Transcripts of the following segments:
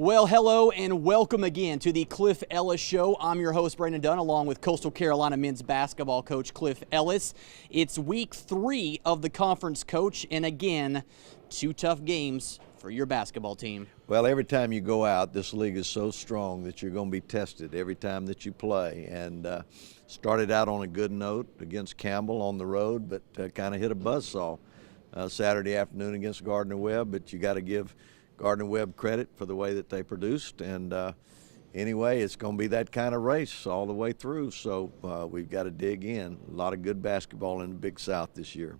Well, hello and welcome again to the Cliff Ellis Show. I'm your host, Brandon Dunn, along with Coastal Carolina men's basketball coach Cliff Ellis. It's week 3 of the conference, coach, and again, 2 tough games for your basketball team. Well, every time you go out, this league is so strong that you're going to be tested every time that you play. And started out on a good note against Campbell on the road, but kind of hit a buzzsaw Saturday afternoon against Gardner-Webb. But you got to give Gardner-Webb credit for the way that they produced. And anyway, it's going to be that kind of race all the way through. So we've got to dig in. A lot of good basketball in the Big South this year.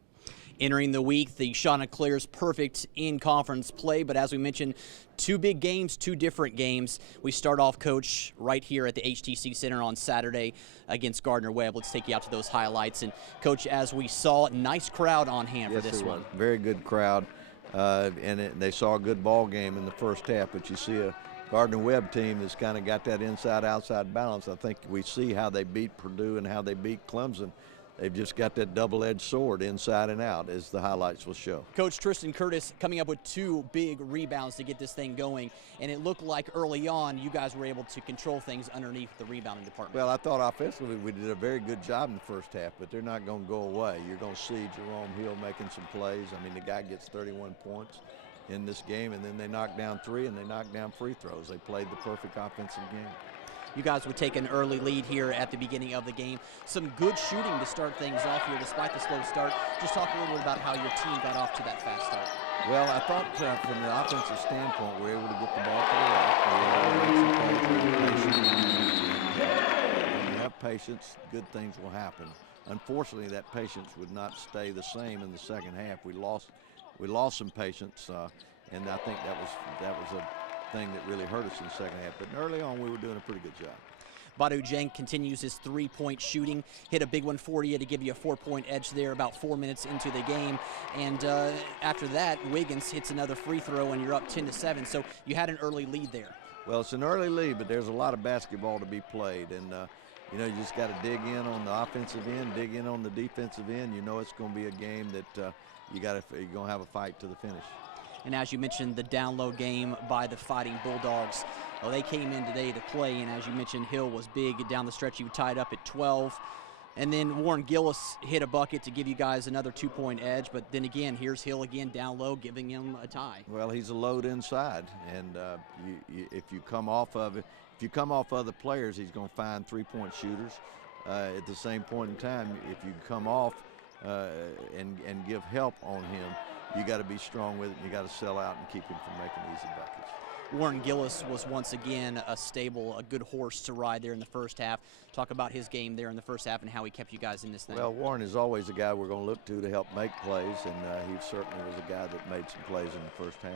Entering the week, the Chanticleer's perfect in-conference play, but as we mentioned, 2 big games, 2 different games. We start off, Coach, right here at the HTC Center on Saturday against Gardner-Webb. Let's take you out to those highlights. And, Coach, as we saw, nice crowd on hand for this one. Very good crowd, and they saw a good ball game in the first half, but you see a Gardner-Webb team that's kind of got that inside-outside balance. I think we see how they beat Purdue and how they beat Clemson. They've just got that double-edged sword inside and out, as the highlights will show. Coach, Tristan Curtis coming up with 2 big rebounds to get this thing going, and it looked like early on you guys were able to control things underneath the rebounding department. Well, I thought offensively we did a very good job in the first half, but they're not going to go away. You're going to see Jerome Hill making some plays. I mean, the guy gets 31 points in this game, and then they knock down 3 and they knock down free throws. They played the perfect offensive game. You guys would take an early lead here at the beginning of the game. Some good shooting to start things off here despite the slow start. Just talk a little bit about how your team got off to that fast start. Well, I thought from the offensive standpoint, we were able to get the ball to the rack. When you have patience, good things will happen. Unfortunately, that patience would not stay the same in the second half. We lost some patience, and I think that was a thing that really hurt us in the second half. But early on, we were doing a pretty good job. Badu Dieng continues his 3-point shooting. Hit a big one for you to give you a 4-point edge there about 4 minutes into the game. And after that, Wiggins hits another free throw, and you're up 10-7. So you had an early lead there. Well, it's an early lead, but there's a lot of basketball to be played. And, you know, you just got to dig in on the offensive end, dig in on the defensive end. You know it's going to be a game that you're going to have a fight to the finish. And as you mentioned, the down-low game by the Fighting Bulldogs. Well, they came in today to play, and as you mentioned, Hill was big down the stretch. He tied up at 12. And then Warren Gillis hit a bucket to give you guys another 2-point edge. But then again, here's Hill again down low, giving him a tie. Well, he's a load inside, and if you come off of it, if you come off other players, he's going to find 3-point shooters. At the same point in time, if you come off and give help on him, you got to be strong with it, and you got to sell out and keep him from making easy buckets. Warren Gillis was once again a good horse to ride there in the first half. Talk about his game there in the first half and how he kept you guys in this thing. Well, Warren is always a guy we're going to look to help make plays, and he certainly was a guy that made some plays in the first half.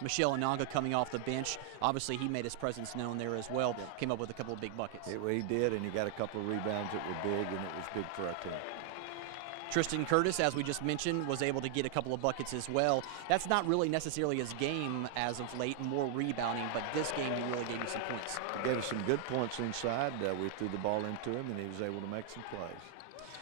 Michelle Ananga coming off the bench. Obviously, he made his presence known there as well. Yeah. Came up with a couple of big buckets. He did, and he got a couple of rebounds that were big, and it was big for our team. Tristan Curtis, as we just mentioned, was able to get a couple of buckets as well. That's not really necessarily his game as of late, more rebounding, but this game he really gave you some points. He gave us some good points inside. We threw the ball into him, and he was able to make some plays.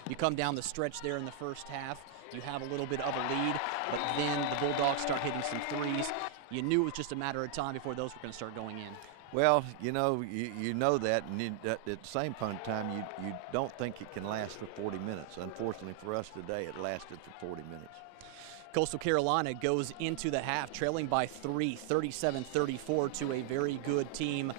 You come down the stretch there in the first half. You have a little bit of a lead, but then the Bulldogs start hitting some threes. You knew it was just a matter of time before those were going to start going in. Well, you know that, and at the same point in time, you don't think it can last for 40 minutes. Unfortunately for us today, it lasted for 40 minutes. Coastal Carolina goes into the half trailing by 3, 37-34 to a very good team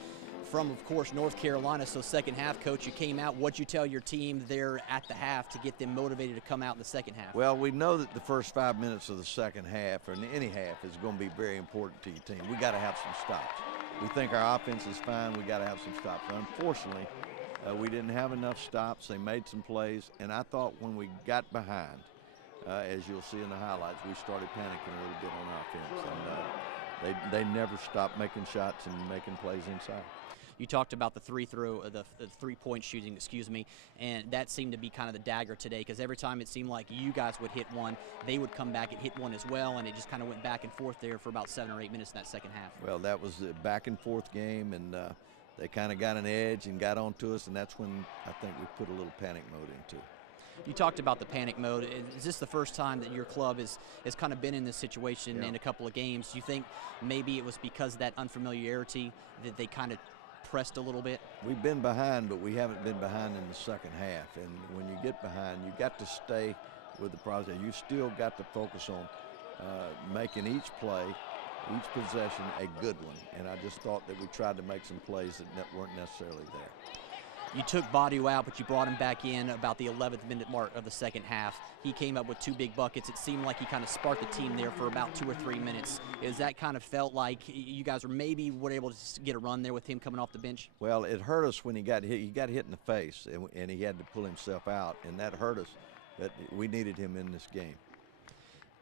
from, of course, North Carolina. So second half, Coach, you came out. What'd you tell your team there at the half to get them motivated to come out in the second half? Well, we know that the first 5 minutes of the second half, or in any half, is going to be very important to your team. We got to have some stops. We think our offense is fine. We got to have some stops. Unfortunately, we didn't have enough stops. They made some plays, and I thought when we got behind, as you'll see in the highlights, we started panicking a little bit on offense, and they never stopped making shots and making plays inside. You talked about the three-point shooting, excuse me, and that seemed to be kind of the dagger today, because every time it seemed like you guys would hit one, they would come back and hit one as well, and it just kind of went back and forth there for about 7 or 8 minutes in that second half. Well, that was a back-and-forth game, and they kind of got an edge and got onto us, and that's when I think we put a little panic mode into it. You talked about the panic mode. Is this the first time that your club has kind of been in this situation in a couple of games? Do you think maybe it was because of that unfamiliarity that they kind of pressed a little bit? We've been behind, but we haven't been behind in the second half. And when you get behind, you got to stay with the process. You still got to focus on making each play, each possession a good one. And I just thought that we tried to make some plays that weren't necessarily there. You took Badu out, but you brought him back in about the 11th minute mark of the second half. He came up with 2 big buckets. It seemed like he kind of sparked the team there for about 2 or 3 minutes. Is that kind of felt like you guys were maybe able to get a run there with him coming off the bench? Well, it hurt us when he got hit. He got hit in the face, and he had to pull himself out, and that hurt us. But we needed him in this game.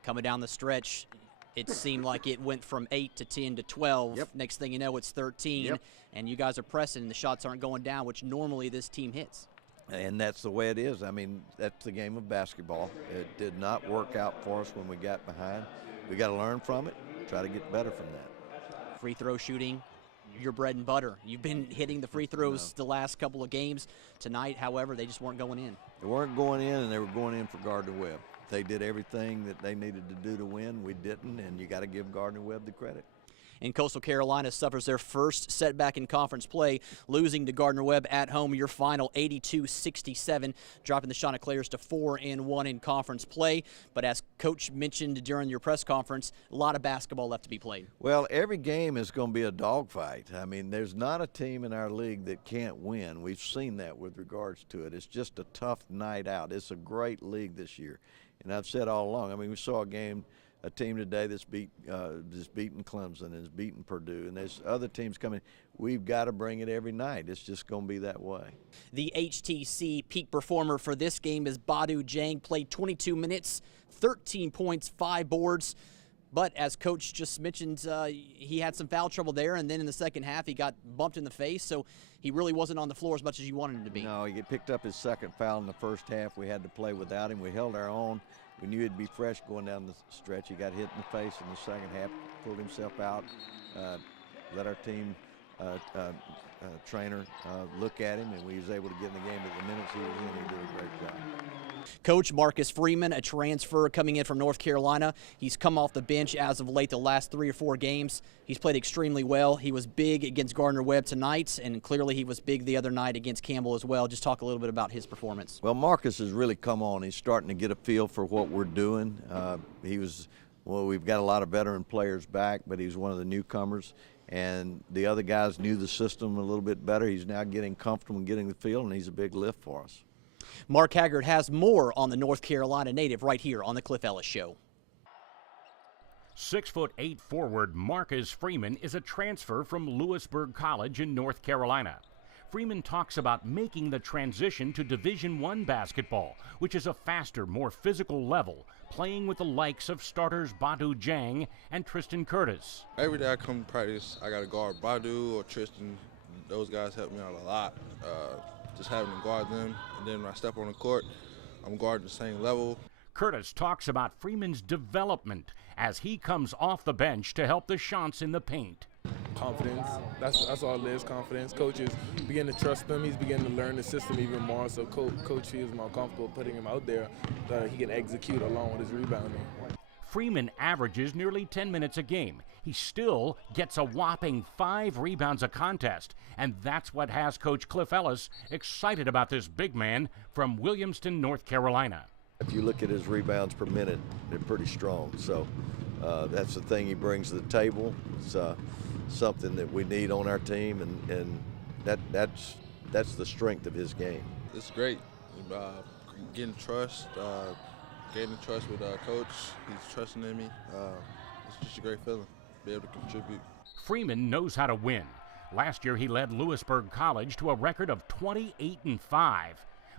Coming down the stretch, it seemed like it went from 8 to 10 to 12. Yep. Next thing you know, it's 13, Yep. and you guys are pressing, and the shots aren't going down, which normally this team hits. And that's the way it is. I mean, that's the game of basketball. It did not work out for us when we got behind. We got to learn from it, try to get better from that. Free throw shooting, your bread and butter. You've been hitting the free throws the last couple of games. Tonight, however, they just weren't going in. They weren't going in, and they were going in for Gardner-Webb. They did everything that they needed to do to win. We didn't, and you got to give Gardner-Webb the credit. And Coastal Carolina suffers their first setback in conference play, losing to Gardner-Webb at home. Your final 82-67, dropping the Chanticleers to 4-1 in conference play. But as Coach mentioned during your press conference, a lot of basketball left to be played. Well, every game is going to be a dogfight. I mean, there's not a team in our league that can't win. We've seen that with regards to it. It's just a tough night out. It's a great league this year. And I've said all along, I mean, we saw a team today that's beaten Clemson and has beaten Purdue, and there's other teams coming. We've got to bring it every night. It's just going to be that way. The HTC peak performer for this game is Badu Jang, played 22 minutes, 13 points, 5 boards. But as Coach just mentioned, he had some foul trouble there, and then in the second half he got bumped in the face, so he really wasn't on the floor as much as you wanted him to be. No, he picked up his second foul in the first half. We had to play without him. We held our own. We knew he'd be fresh going down the stretch. He got hit in the face in the second half, pulled himself out, let our team trainer look at him, and we was able to get in the game at the minutes he was in. He did a great job. Coach Marcus Freeman, a transfer coming in from North Carolina. He's come off the bench as of late the last 3 or 4 games. He's played extremely well. He was big against Gardner-Webb tonight, and clearly he was big the other night against Campbell as well. Just talk a little bit about his performance. Well, Marcus has really come on. He's starting to get a feel for what we're doing. We've got a lot of veteran players back, but he's one of the newcomers. And the other guys knew the system a little bit better. He's now getting comfortable and getting the feel, and he's a big lift for us. Mark Haggard has more on the North Carolina native right here on the Cliff Ellis Show. 6'8" forward Marcus Freeman is a transfer from Lewisburg College in North Carolina. Freeman talks about making the transition to Division I basketball, which is a faster, more physical level, playing with the likes of starters Badu Jang and Tristan Curtis. Every day I come to practice, I got to guard Badu or Tristan. Those guys help me out a lot. Just having to guard them, and then when I step on the court, I'm guarding the same level. Curtis talks about Freeman's development as he comes off the bench to help the Chants in the paint. Confidence, that's all it is, confidence. Coaches begin to trust him. He's beginning to learn the system even more, so Coach feels more comfortable putting him out there that he can execute along with his rebounding. Freeman averages nearly 10 minutes a game. He still gets a whopping 5 rebounds a contest, and that's what has Coach Cliff Ellis excited about this big man from Williamston, North Carolina. If you look at his rebounds per minute, they're pretty strong. So that's the thing he brings to the table. It's something that we need on our team, and that's the strength of his game. It's great. Getting trust, gaining trust with Coach. He's trusting in me. It's just a great feeling, be able to contribute. Freeman knows how to win. Last year he led Lewisburg College to a record of 28-5.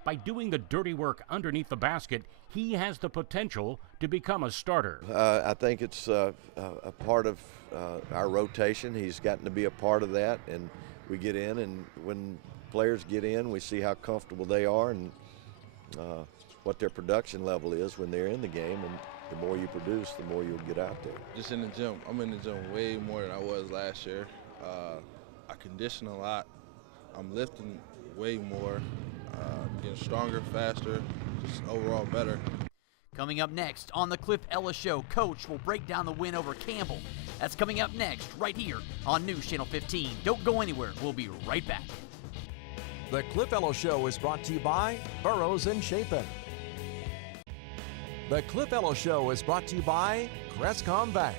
By doing the dirty work underneath the basket, he has the potential to become a starter. I think it's a part of our rotation. He's gotten to be a part of that, and we get in, and when players get in, we see how comfortable they are and what their production level is when they're in the game, and the more you produce, the more you'll get out there. Just in the gym. I'm in the gym way more than I was last year. I condition a lot. I'm lifting way more, getting stronger, faster, just overall better. Coming up next on the Cliff Ellis Show, Coach will break down the win over Campbell. That's coming up next right here on News Channel 15. Don't go anywhere. We'll be right back. The Cliff Ellis Show is brought to you by Burrows and Chapin. The Cliff Ellis Show is brought to you by Crestcom Bank.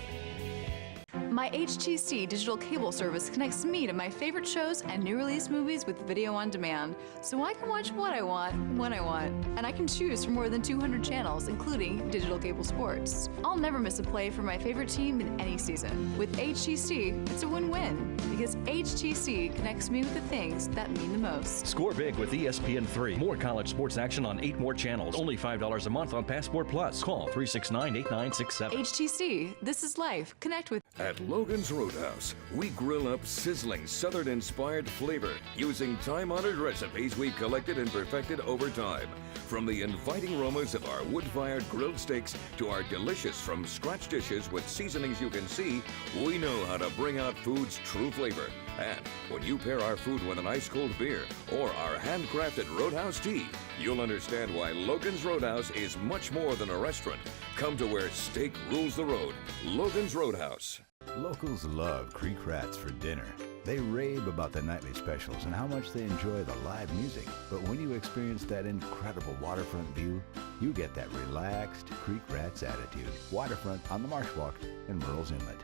My HTC digital cable service connects me to my favorite shows and new release movies with video on demand, so I can watch what I want, when I want. And I can choose from more than 200 channels, including digital cable sports. I'll never miss a play for my favorite team in any season. With HTC, it's a win-win, because HTC connects me with the things that mean the most. Score big with ESPN3. More college sports action on 8 more channels. Only $5 a month on Passport Plus. Call 369-8967. HTC, this is life. Connect with. At Logan's Roadhouse, we grill up sizzling Southern-inspired flavor using time-honored recipes we collected and perfected over time. From the inviting aromas of our wood-fired grilled steaks to our delicious from-scratch dishes with seasonings you can see, we know how to bring out food's true flavor. And when you pair our food with an ice-cold beer or our handcrafted Roadhouse tea, you'll understand why Logan's Roadhouse is much more than a restaurant. Come to where steak rules the road. Logan's Roadhouse. Locals love Creek Rats for dinner. They rave about the nightly specials and how much they enjoy the live music. But when you experience that incredible waterfront view, you get that relaxed Creek Rats attitude. Waterfront on the Marsh Walk in Murrells Inlet.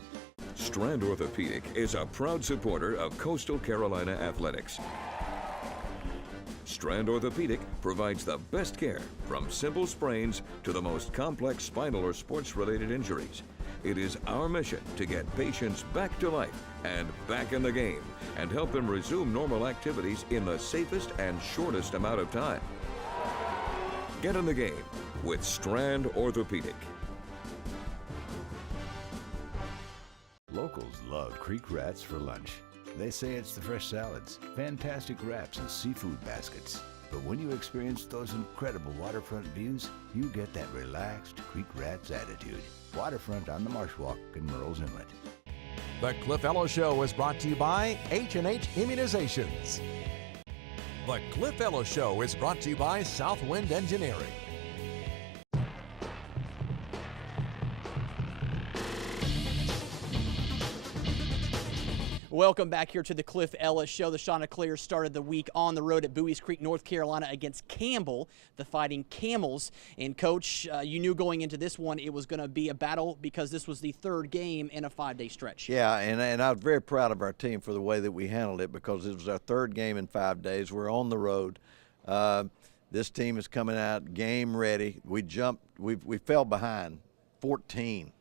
Strand Orthopedic is a proud supporter of Coastal Carolina athletics. Strand Orthopedic provides the best care from simple sprains to the most complex spinal or sports-related injuries. It is our mission to get patients back to life and back in the game and help them resume normal activities in the safest and shortest amount of time. Get in the game with Strand Orthopedic. Locals love Creek Rats for lunch. They say it's the fresh salads, fantastic wraps, and seafood baskets. But when you experience those incredible waterfront views, you get that relaxed Creek Rats attitude. Waterfront on the Marsh Walk in Murrells Inlet. The Cliff Ellis Show is brought to you by H&H Immunizations. The Cliff Ellis Show is brought to you by Southwind Engineering. Welcome back here to the Cliff Ellis Show. The Chanticleers started the week on the road at Bowies Creek, North Carolina against Campbell, the Fighting Camels. And Coach, you knew going into this one it was going to be a battle because this was the third game in a 5-day stretch. Yeah, and I was very proud of our team for the way that we handled it because it was our third game in 5 days. We're on the road. This team is coming out game ready. We fell behind 14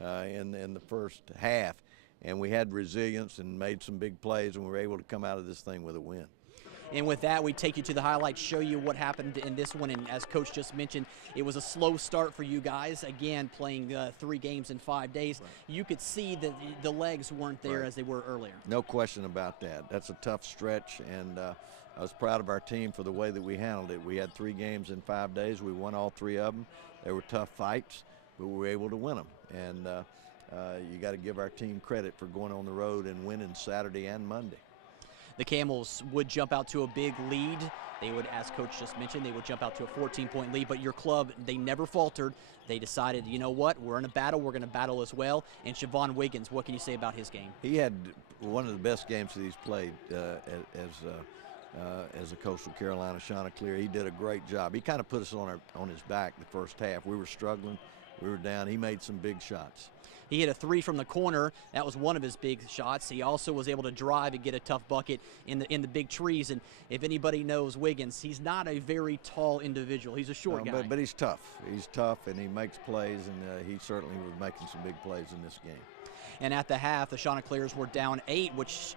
in the first half. And we had resilience and made some big plays, and we were able to come out of this thing with a win. And with that, we take you to the highlights, show you what happened in this one. And as Coach just mentioned, it was a slow start for you guys. Again, playing 3 games in 5 days. Right. You could see that the legs weren't there as they were earlier. No question about that. That's a tough stretch, and I was proud of our team for the way that we handled it. We had 3 games in 5 days. We won all 3 of them. They were tough fights, but we were able to win them. And you got to give our team credit for going on the road and winning Saturday and Monday. The Camels would jump out to a big lead. They would, as Coach just mentioned, they would jump out to a 14-point lead, but your club, they never faltered. They decided, you know what, we're in a battle, we're going to battle as well. And Siobhan Wiggins, what can you say about his game? He had one of the best games that he's played as a Coastal Carolina Chanticleer. He did a great job. He kind of put us on his back the first half. We were struggling. We were down. He made some big shots. He hit a 3 from the corner. That was one of his big shots. He also was able to drive and get a tough bucket in the big trees. And if anybody knows Wiggins, he's not a very tall individual. He's a short guy. But he's tough. He's tough, and he makes plays, and he certainly was making some big plays in this game. And at the half, the Chanticleers were down 8, which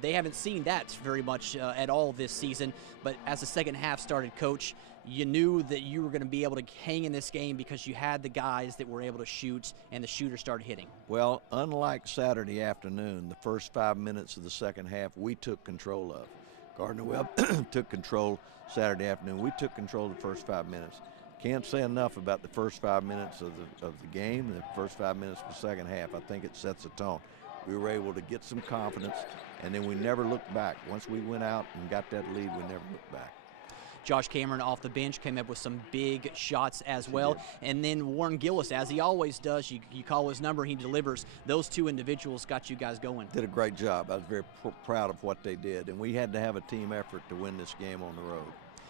they haven't seen that very much at all this season. But as the second half started, Coach, you knew that you were going to be able to hang in this game because you had the guys that were able to shoot, and the shooters started hitting. Well, unlike Saturday afternoon, the first 5 minutes of the second half we took control of. Gardner-Webb took control Saturday afternoon. We took control of the first 5 minutes. Can't say enough about the first 5 minutes of the game and the first 5 minutes of the second half. I think it sets a tone. We were able to get some confidence, and then we never looked back. Once we went out and got that lead, we never looked back. Josh Cameron off the bench came up with some big shots as well. And then Warren Gillis, as he always does, you call his number, he delivers. Those two individuals got you guys going. Did a great job. I was very proud of what they did, and we had to have a team effort to win this game on the road.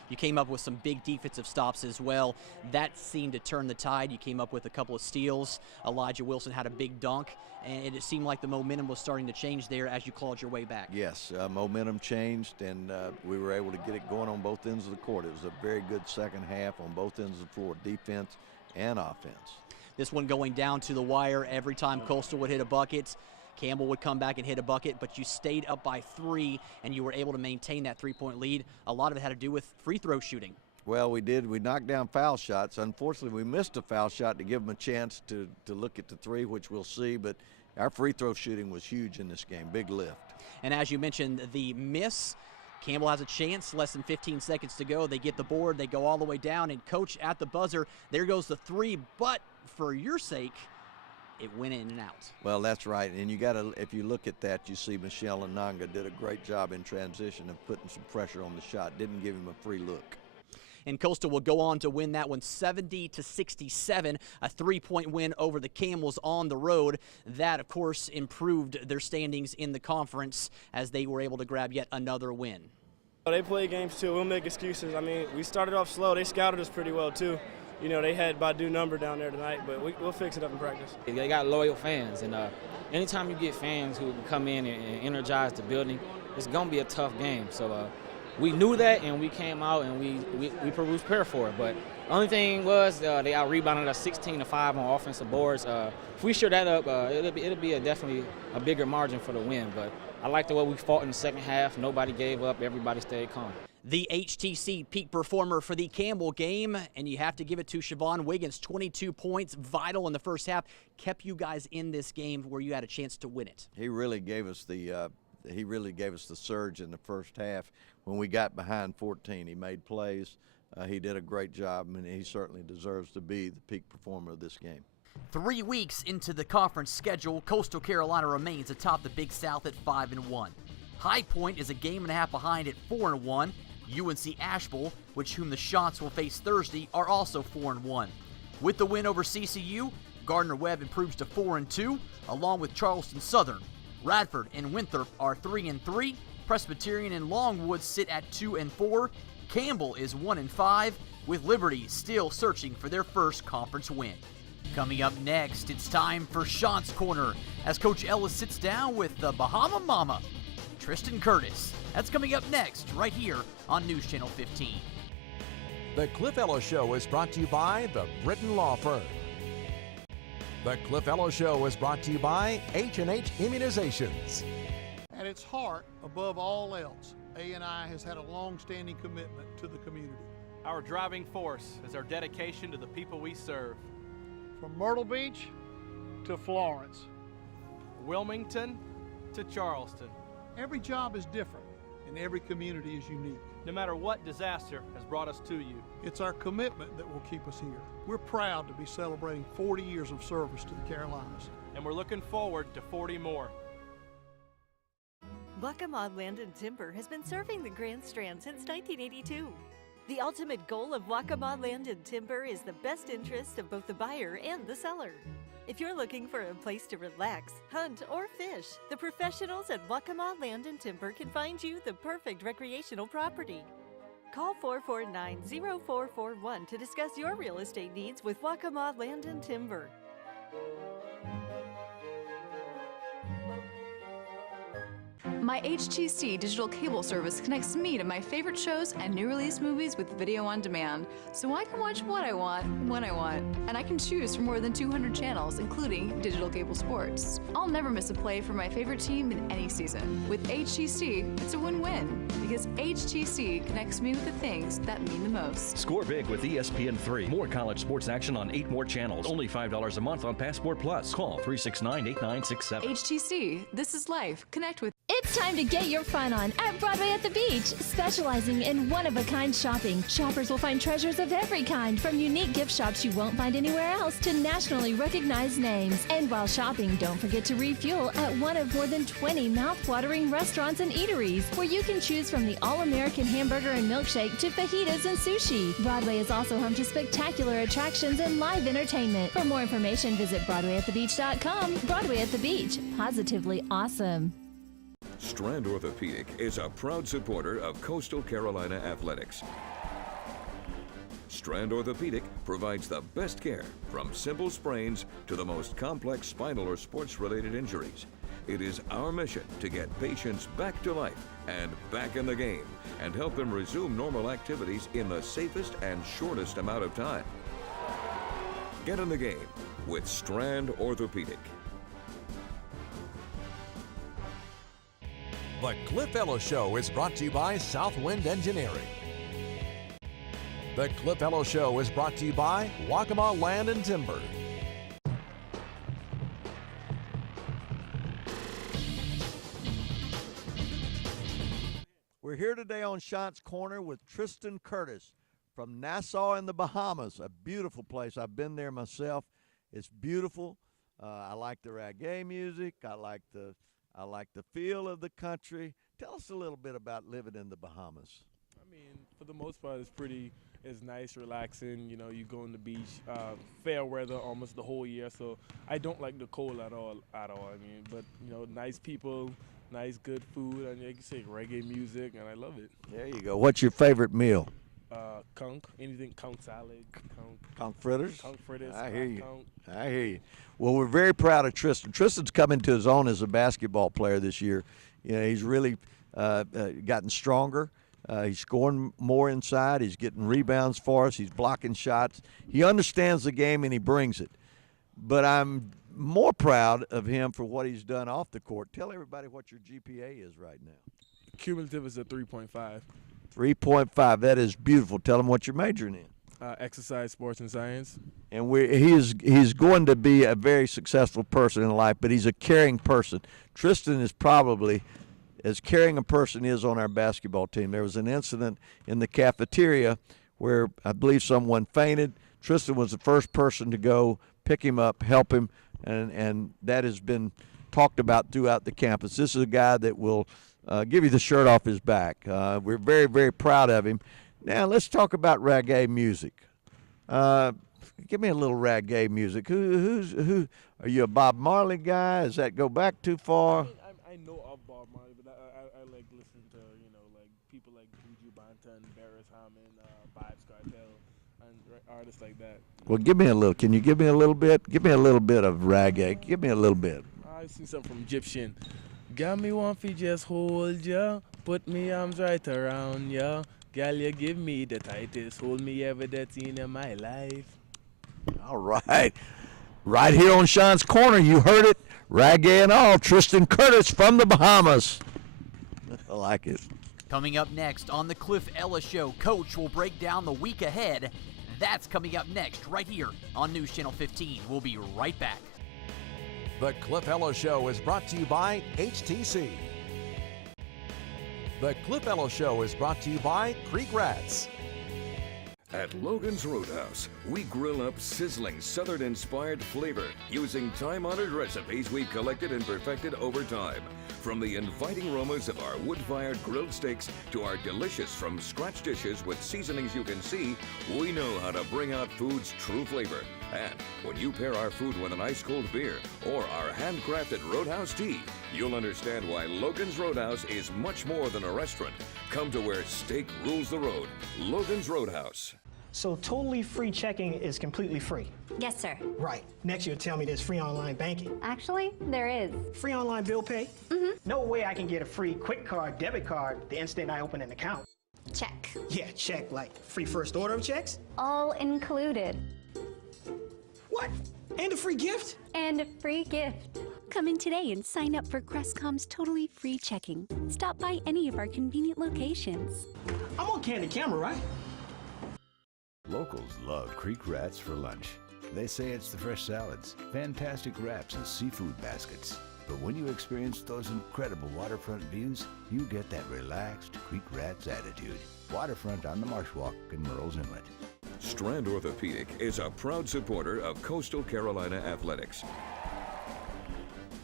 You came up with some big defensive stops as well. That seemed to turn the tide. You came up with a couple of steals. Elijah Wilson had a big dunk, and it seemed like the momentum was starting to change there as you clawed your way back. Yes, momentum changed, and we were able to get it going on both ends of the court. It was a very good second half on both ends of the floor, defense and offense. This one going down to the wire. Every time Coastal would hit a bucket, Campbell would come back and hit a bucket, but you stayed up by 3, and you were able to maintain that 3-point lead. A lot of it had to do with free throw shooting. Well, we did. We knocked down foul shots. Unfortunately, we missed a foul shot to give them a chance to look at the 3, which we'll see, but our free throw shooting was huge in this game, big lift. And as you mentioned, the miss, Campbell has a chance, less than 15 seconds to go. They get the board, they go all the way down, and Coach at the buzzer, there goes the 3, but for your sake, it went in and out. Well, that's right, and you got to, if you look at that, you see Michelle Ananga did a great job in transition of putting some pressure on the shot, didn't give him a free look. And Coastal will go on to win that one 70-67, a 3-point win over the Camels on the road. That, of course, improved their standings in the conference as they were able to grab yet another win. They play games too. We'll make excuses. I mean, we started off slow. They scouted us pretty well too. You know, they had Badu number down there tonight, but we'll fix it up in practice. They got loyal fans, and anytime you get fans who can come in and energize the building, it's going to be a tough game. So we knew that, and we came out, and we prepared for it. But the only thing was they out-rebounded us 16-5 on offensive boards. If we shore that up, it'll be definitely a bigger margin for the win. But I like the way we fought in the second half. Nobody gave up. Everybody stayed calm. The HTC peak performer for the Campbell game, and you have to give it to Siobhan Wiggins. 22 points, vital in the first half, kept you guys in this game where you had a chance to win it. He really gave us the surge in the first half. When we got behind 14, he made plays. He did a great job, and he certainly deserves to be the peak performer of this game. 3 weeks into the conference schedule, Coastal Carolina remains atop the Big South at 5-1. High Point is a game and a half behind at 4-1. UNC Asheville, whom the Shots will face Thursday, are also 4-1. With the win over CCU, Gardner-Webb improves to 4-2, along with Charleston Southern. Radford and Winthrop are 3-3. Presbyterian and Longwood sit at 2-4. Campbell is 1-5, with Liberty still searching for their first conference win. Coming up next, it's time for Shots Corner, as Coach Ellis sits down with the Bahama Mama, Tristan Curtis. That's coming up next, right here on News Channel 15. The Cliff Ellis Show is brought to you by the Britton Law Firm. The Cliff Ellis Show is brought to you by H&H Immunizations. At its heart, above all else, A&I has had a long-standing commitment to the community. Our driving force is our dedication to the people we serve. From Myrtle Beach to Florence, Wilmington to Charleston. Every job is different, and every community is unique. No matter what disaster has brought us to you, it's our commitment that will keep us here. We're proud to be celebrating 40 years of service to the Carolinas. And we're looking forward to 40 more. Waccamaw Land and Timber has been serving the Grand Strand since 1982. The ultimate goal of Waccamaw Land and Timber is the best interest of both the buyer and the seller. If you're looking for a place to relax, hunt, or fish, the professionals at Waccamaw Land and Timber can find you the perfect recreational property. Call 449-0441 to discuss your real estate needs with Waccamaw Land and Timber. My HTC digital cable service connects me to my favorite shows and new release movies with video on demand, so I can watch what I want, when I want, and I can choose from more than 200 channels, including digital cable sports. I'll never miss a play for my favorite team in any season. With HTC, it's a win-win, because HTC connects me with the things that mean the most. Score big with ESPN3. More college sports action on 8 more channels. Only $5 a month on Passport Plus. Call 369-8967. HTC, this is life. Connect with. It's It's time to get your fun on at Broadway at the Beach. Specializing in one-of-a-kind shopping, shoppers will find treasures of every kind, from unique gift shops you won't find anywhere else to nationally recognized names. And while shopping, don't forget to refuel at one of more than 20 mouth-watering restaurants and eateries, where you can choose from the all-American hamburger and milkshake to fajitas and sushi. Broadway is also home to spectacular attractions and live entertainment. For more information, visit BroadwayAtTheBeach.com. Broadway at the Beach. Positively awesome. Strand Orthopedic is a proud supporter of Coastal Carolina athletics. Strand Orthopedic provides the best care, from simple sprains to the most complex spinal or sports-related injuries. It is our mission to get patients back to life and back in the game and help them resume normal activities in the safest and shortest amount of time. Get in the game with Strand Orthopedic. The Cliff Ellis Show is brought to you by Southwind Engineering. The Cliff Ellis Show is brought to you by Waccamaw Land and Timber. We're here today on Shant's Corner with Tristan Curtis from Nassau in the Bahamas, a beautiful place. I've been there myself. It's beautiful. I like the reggae music. I like the feel of the country. Tell us a little bit about living in the Bahamas. I mean, for the most part, it's nice, relaxing. You know, you go on the beach, fair weather almost the whole year. So I don't like the cold at all. I mean, but you know, nice people, nice good food, and like you say, reggae music, and I love it. There you go. What's your favorite meal? Conch, anything conch salad, Conch fritters? Conch fritters. I hear you. Conch. I hear you. Well, we're very proud of Tristan. Tristan's come into his own as a basketball player this year. You know, he's really gotten stronger. He's scoring more inside. He's getting rebounds for us. He's blocking shots. He understands the game, and he brings it. But I'm more proud of him for what he's done off the court. Tell everybody what your GPA is right now. Cumulative is a 3.5. 3.5. That is beautiful. Tell them what you're majoring in. Exercise, sports, and science. And he's going to be a very successful person in life, but he's a caring person. Tristan is probably as caring a person is on our basketball team. There was an incident in the cafeteria where I believe someone fainted. Tristan was the first person to go pick him up, help him, and that has been talked about throughout the campus. This is a guy that will give you the shirt off his back. We're very, very proud of him. Now, let's talk about reggae music. Give me a little reggae music. Who? Are you a Bob Marley guy? Does that go back too far? I know of Bob Marley, but I like listening to, you know, like people like Buju Banton, Barris Hammond, Vibes Cartel, and artists like that. Well, give me a little. Can you give me a little bit? Give me a little bit of reggae. Give me a little bit. I've seen something from Egyptian. Got me one feet, just hold ya. Put me arms right around ya. Girl, you give me the tightest. Hold me ever that's in my life. All right. Right here on Sean's Corner, you heard it. Reggae and all. Tristan Curtis from the Bahamas. I like it. Coming up next on the Cliff Ellis Show, Coach will break down the week ahead. That's coming up next right here on News Channel 15. We'll be right back. The Cliff Ellis Show is brought to you by HTC. The Cliff Ellis Show is brought to you by Creek Rats. At Logan's Roadhouse, we grill up sizzling Southern-inspired flavor using time-honored recipes we've collected and perfected over time. From the inviting aromas of our wood-fired grilled steaks to our delicious from-scratch dishes with seasonings you can see, we know how to bring out food's true flavor. And when you pair our food with an ice-cold beer or our handcrafted Roadhouse tea, you'll understand why Logan's Roadhouse is much more than a restaurant. Come to where steak rules the road. Logan's Roadhouse. So totally free checking is completely free? Yes, sir. Right. Next you'll tell me there's free online banking. Actually, there is. Free online bill pay? Mm-hmm. No way I can get a free quick card, debit card the instant I open an account. Check. Yeah, check. Like free first order of checks? All included. What? And a free gift? And a free gift. Come in today and sign up for Crestcom's totally free checking. Stop by any of our convenient locations. I'm on candid camera, right? Locals love Creek Rats for lunch. They say it's the fresh salads, fantastic wraps, and seafood baskets. but when you experience those incredible waterfront views, you get that relaxed Creek Rats attitude. Waterfront on the Marshwalk in Murrells Inlet. Strand Orthopedic is a proud supporter of Coastal Carolina athletics.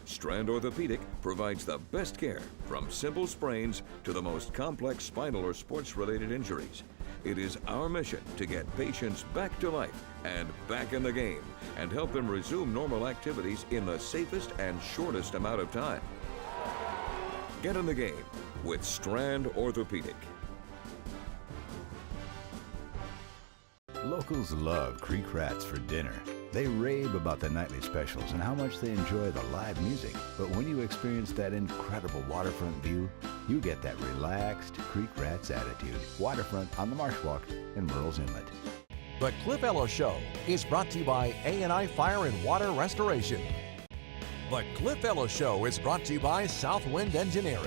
Strand Orthopedic provides the best care from simple sprains to the most complex spinal or sports-related injuries. It is our mission to get patients back to life and back in the game and help them resume normal activities in the safest and shortest amount of time. Get in the game with Strand Orthopedic. Locals love Creek Rats for dinner. They rave about the nightly specials and how much they enjoy the live music. But when you experience that incredible waterfront view, you get that relaxed Creek Rats attitude. Waterfront on the Marshwalk in Murrells Inlet. The Cliff Ellis Show is brought to you by A&I Fire and Water Restoration. The Cliff Ellis Show is brought to you by Southwind Engineering.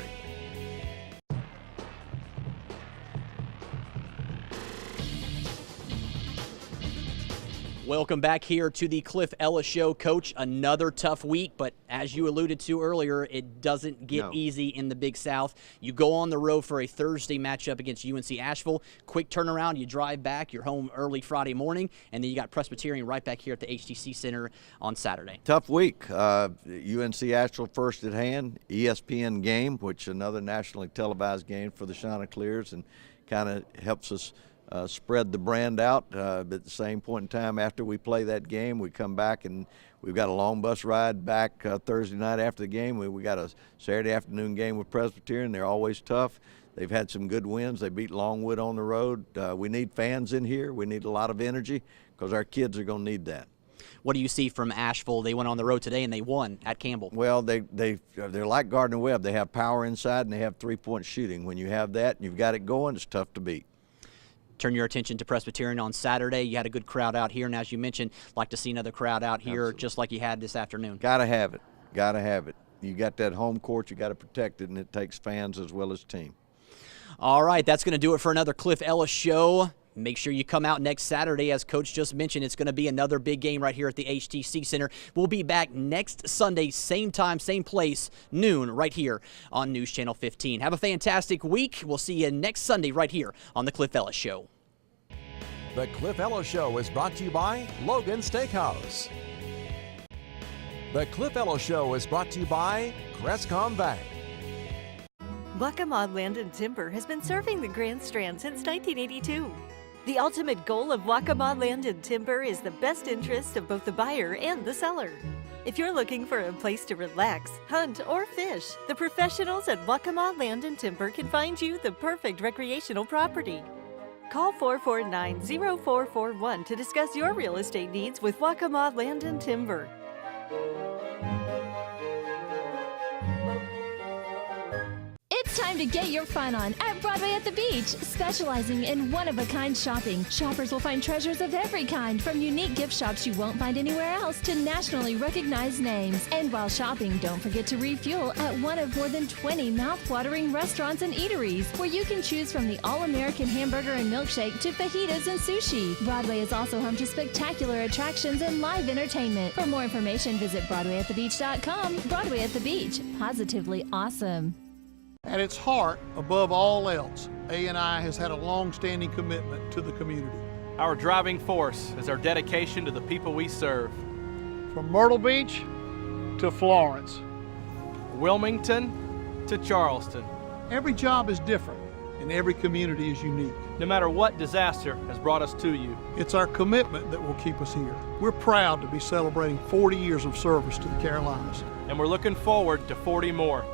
Welcome back here to the Cliff Ellis Show. Coach, another tough week, but as you alluded to earlier, it doesn't get easy in the Big South. You go on the road for a Thursday matchup against UNC Asheville. Quick turnaround, you drive back, you're home early Friday morning, and then you got Presbyterian right back here at the HTC Center on Saturday. Tough week. UNC Asheville first at hand, ESPN game, which another nationally televised game for the Chanticleers, and kind of helps us spread the brand out, but at the same point in time after we play that game, we come back and we've got a long bus ride back Thursday night after the game. We got a Saturday afternoon game with Presbyterian. They're always tough. They've had some good wins. They beat Longwood on the road. We need fans in here. We need a lot of energy because our kids are going to need that. What do you see from Asheville? They went on the road today and they won at Campbell. Well, they're like Gardner-Webb. They have power inside and they have three-point shooting. When you have that and you've got it going, it's tough to beat. Turn your attention to Presbyterian on Saturday. You had a good crowd out here, and as you mentioned, like to see another crowd out here. Absolutely. Just like you had this afternoon. Got to have it. Got to have it. You got that home court, you got to protect it, and it takes fans as well as team. All right, that's going to do it for another Cliff Ellis Show. Make sure you come out next Saturday. As Coach just mentioned, it's going to be another big game right here at the HTC Center. We'll be back next Sunday, same time, same place, noon, right here on News Channel 15. Have a fantastic week. We'll see you next Sunday right here on the Cliff Ellis Show. The Cliff Ellis Show is brought to you by Logan Steakhouse. The Cliff Ellis Show is brought to you by Crestcom Bank. Waccamaw Land and Timber has been serving the Grand Strand since 1982. The ultimate goal of Waccamaw Land and Timber is the best interest of both the buyer and the seller. If you're looking for a place to relax, hunt, or fish, the professionals at Waccamaw Land and Timber can find you the perfect recreational property. Call 449-0441 to discuss your real estate needs with Waccamaw Land and Timber. It's time to get your fun on at Broadway at the Beach. Specializing in one-of-a-kind shopping, shoppers will find treasures of every kind, from unique gift shops you won't find anywhere else to nationally recognized names. And while shopping, don't forget to refuel at one of more than 20 mouth-watering restaurants and eateries, where you can choose from the all-American hamburger and milkshake to fajitas and sushi. Broadway is also home to spectacular attractions and live entertainment. For more information, visit BroadwayAtTheBeach.com. Broadway at the Beach. Positively awesome. At its heart, above all else, A&I has had a long-standing commitment to the community. Our driving force is our dedication to the people we serve. From Myrtle Beach to Florence, Wilmington to Charleston. Every job is different, and every community is unique. No matter what disaster has brought us to you, it's our commitment that will keep us here. We're proud to be celebrating 40 years of service to the Carolinas. And we're looking forward to 40 more.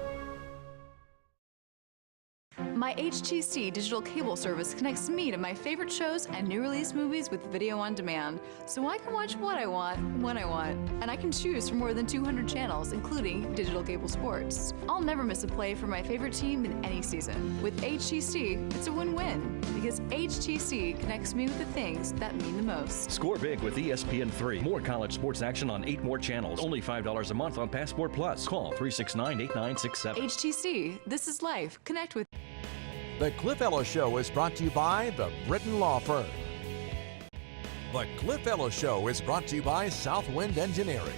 My HTC digital cable service connects me to my favorite shows and new release movies with video on demand, so I can watch what I want, when I want, and I can choose from more than 200 channels, including digital cable sports. I'll never miss a play for my favorite team in any season. With HTC, it's a win-win, because HTC connects me with the things that mean the most. Score big with ESPN3. More college sports action on 8 more channels. Only $5 a month on Passport Plus. Call 369-8967. HTC, this is life. Connect with. The Cliff Ellis Show is brought to you by the Britton Law Firm. The Cliff Ellis Show is brought to you by Southwind Engineering.